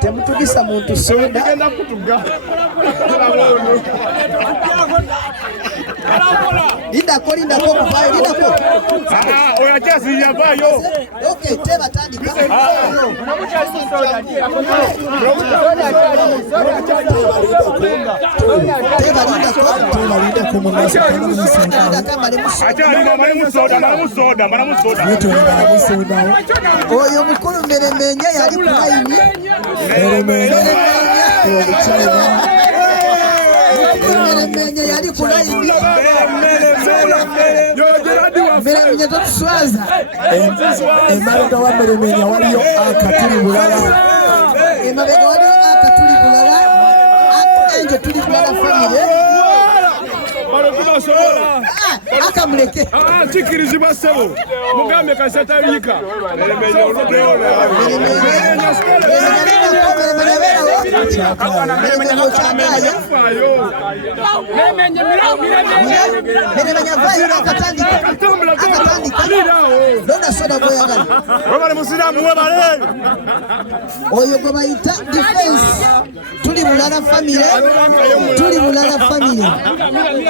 Temutugisa muntu soda. Lindako kuvayo, lindako. Oya chasi yabayo. Okay, teba tandika. Oyo mukulu Meremenya yali kulayini. Meremenya yali kulayini. Meremenya totuswaza. Emabega wa Meremenya waliyo akatuli bulala. Emabega waliyo akatuli bulala. Enjo tuli bulala family. Akamuleke. Chikirizibwa sebo. Mugambe kasatalika. Meremenya oluddeona. Meremenya vayo akatandika. Dona soda boyagala. Wabale musiramu wabale. Oyo gwe bayita defense. Tuli bulala family.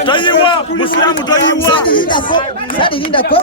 Toyiwa musiramu toyiwa. Sadi lindako.